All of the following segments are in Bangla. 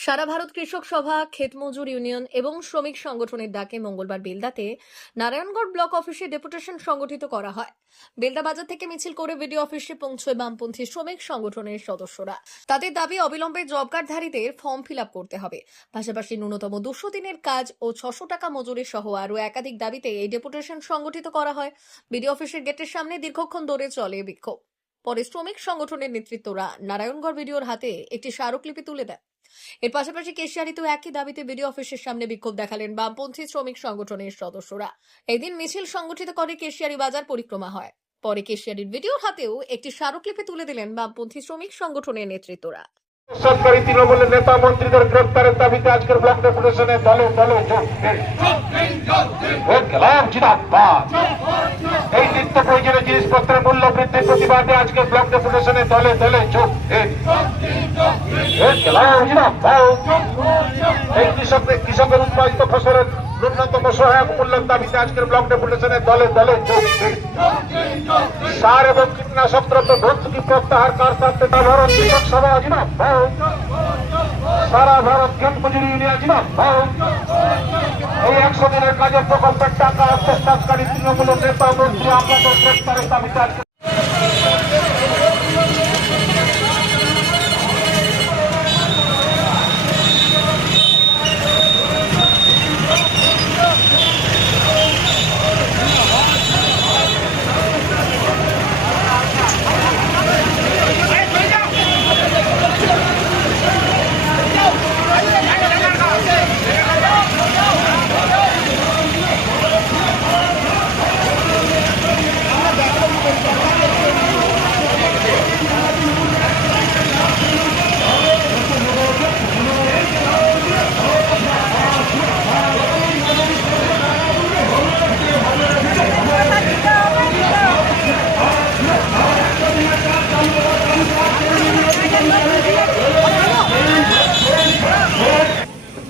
সারা ভারত কৃষক সভা ক্ষেতমজুর ইউনিয়ন এবং শ্রমিক সংগঠনের ডাকে মঙ্গলবার বেলদাতে নারায়ণগড় ব্লক অফিসে ডেপুটেশন সংগঠিত করা হয়। বেলদা বাজার থেকে মিছিল করে বিডিও অফিসে পৌঁছয় বামপন্থী শ্রমিক সংগঠনের সদস্যরা। তাদের দাবি, অবিলম্বে জব কার্ডধারীদের ফর্ম ফিল করতে হবে। পাশাপাশি ন্যূনতম দুশো দিনের কাজ ও ছশো টাকা মজুরি সহ আরও একাধিক দাবিতে এই ডেপুটেশন সংগঠিত করা হয়। বিডিও অফিসের গেটের সামনে দীর্ঘক্ষণ ধরে চলে বিক্ষোভ। পরে শ্রমিক সংগঠনের নেতৃত্বরা নারায়ণগড় ভিডিওর হাতে একটি স্মারকলিপি তুলে দেয় এর পাশাপাশি কেশিয়ারিতেও একই দাবিতে বিডিও অফিসের সামনে বিক্ষোভ দেখালেন বামপন্থী শ্রমিক সংগঠনের সদস্যরা। এদিন মিছিল সংগঠিত করে কেশিয়ারি বাজার পরিক্রমা হয়। পরে কেশিয়ারির ভিডিওর হাতেও একটি স্মারকলিপি তুলে দিলেন বামপন্থী শ্রমিক সংগঠনের নেতৃত্বরা। সরকারি তৃণমূলের নেতা মন্ত্রীদের গ্রেপ্তারের দাবিতে আজকের ব্লক ডেপুটেশনে দলে দলে। এই নিত্য প্রয়োজনীয় জিনিসপত্রের মূল্য বৃদ্ধির প্রতিবাদে আজকের ব্লক ডেপুটেশনে দলে দলে যোগ ফসলের ন্যূনতম সহায়ক মূল্যের দাবিতে সার এবং কীটনাশক দ্রব্য ভর্তুকি প্রত্যাহার কার সারা ভারত ক্ষেত মজুরি এই একশো কাজের প্রকল্পের টাকা অত্যাচারকারী তৃণমূল নেতা মন্ত্রী আপনাদের গ্রেপ্তারের দাবিতে আজকে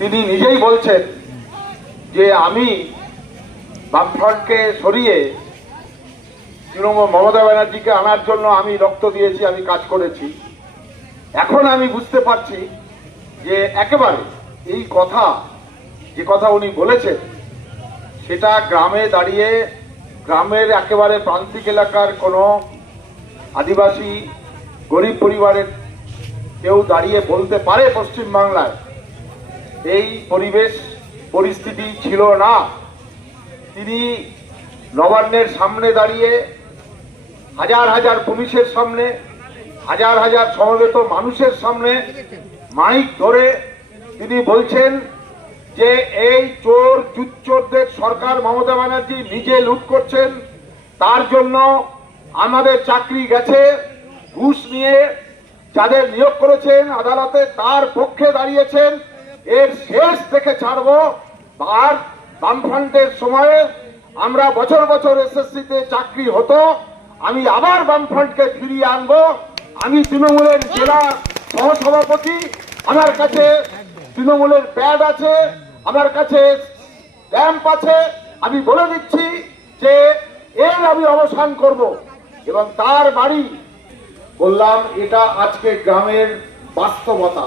তিনি নিজেই বলছেন যে আমি বামফ্রন্টকে সরিয়ে তৃণমূল মমতা ব্যানার্জিকে আনার জন্য আমি রক্ত দিয়েছি, আমি কাজ করেছি। এখন আমি বুঝতে পারছি যে একেবারে এই কথা, যে কথা উনি বলেছেন, সেটা গ্রামে দাঁড়িয়ে গ্রামের একেবারে প্রান্তিক এলাকার কোনো আদিবাসী, গরিব পরিবারের কেউ দাঁড়িয়ে বলতে পারে পশ্চিমবাংলায়। এই পরিবেশ, পরিস্থিতি ছিল না। তিনি নবান্নের সামনে দাঁড়িয়ে হাজার হাজার পুলিশের সামনে, হাজার হাজার সমবেত মানুষের সামনে মাইক ধরে তিনি বলছেন যে, এই চোর চুচ্চোরদের সরকার মমতা ব্যানার্জি নিজে লুট করছেন। তার জন্য আমাদের চাকরি গেছে, ঘুষ নিয়ে যাদের নিয়োগ করেছেন, আদালতে তার পক্ষে দাঁড়িয়েছেন। এর শেষ দেখে ছাড়বো। আর বামফ্রন্টের সময়ে আমরা বছর বছর এসএসসিতে চাকরি হতো, আমি আবার বামফ্রন্টকে ফিরিয়ে আনব। আমি তৃণমূলের জেলা সহসভাপতি, আমার কাছে তৃণমূলের প্যাড আছে, আমার কাছে স্ট্যাম্প আছে। আমি বলে দিচ্ছি যে এর আমি অবসান করব। এবং তার বাড়ি বললাম, এটা আজকে গ্রামের বাস্তবতা।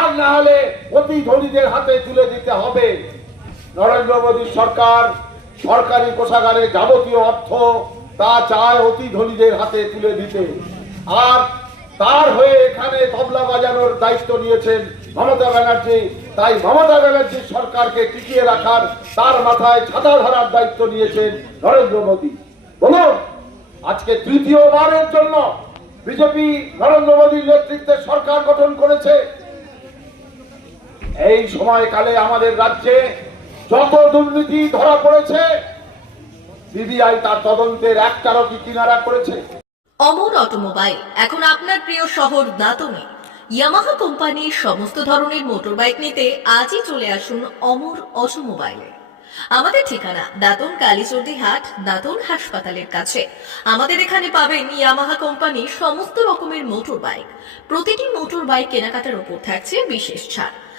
আর না হলে অতি ধনীদের হাতে তুলে দিতে হবে। নরেন্দ্র মোদী সরকার, সরকারি কোষাগারে যাবতীয় অর্থ তা চায় অতি ধনীদের হাতে তুলে দিতে। আর তার হয়ে এখানে তবলা বাজানোর দায়িত্ব নিয়েছেন মমতা ব্যানার্জি। তাই মমতা ব্যানার্জি সরকারকে টিকিয়ে রাখার, তার মাথায় ছাতা ধরার দায়িত্ব নিয়েছেন নরেন্দ্র মোদী। বলুন, আজকে তৃতীয়বারের জন্য বিজেপি নরেন্দ্র মোদীর নেতৃত্বে সরকার গঠন করেছে। এই সময়কালে আমাদের রাজ্যে যত দুর্নীতি ধরা পড়েছে, সিবিআই তার তদন্তের একটারও কি কিনারা করেছে? অমর অটোমোবাইল, এখন আপনার প্রিয় শহর দাতনে। ইয়ামাহা কোম্পানির সমস্ত ধরনের মোটর বাইক নিতে আজই চলে আসুন অমর অটোমোবাইলে। আমাদের ঠিকানা দাঁতন কালীচর্দি হাট, দাঁতন হাসপাতালের কাছে। আমাদের এখানে পাবেন ইয়ামাহা কোম্পানির সমস্ত রকমের মোটর বাইক প্রতিটি মোটর বাইক কেনাকাটার উপর থাকছে বিশেষ ছাড়।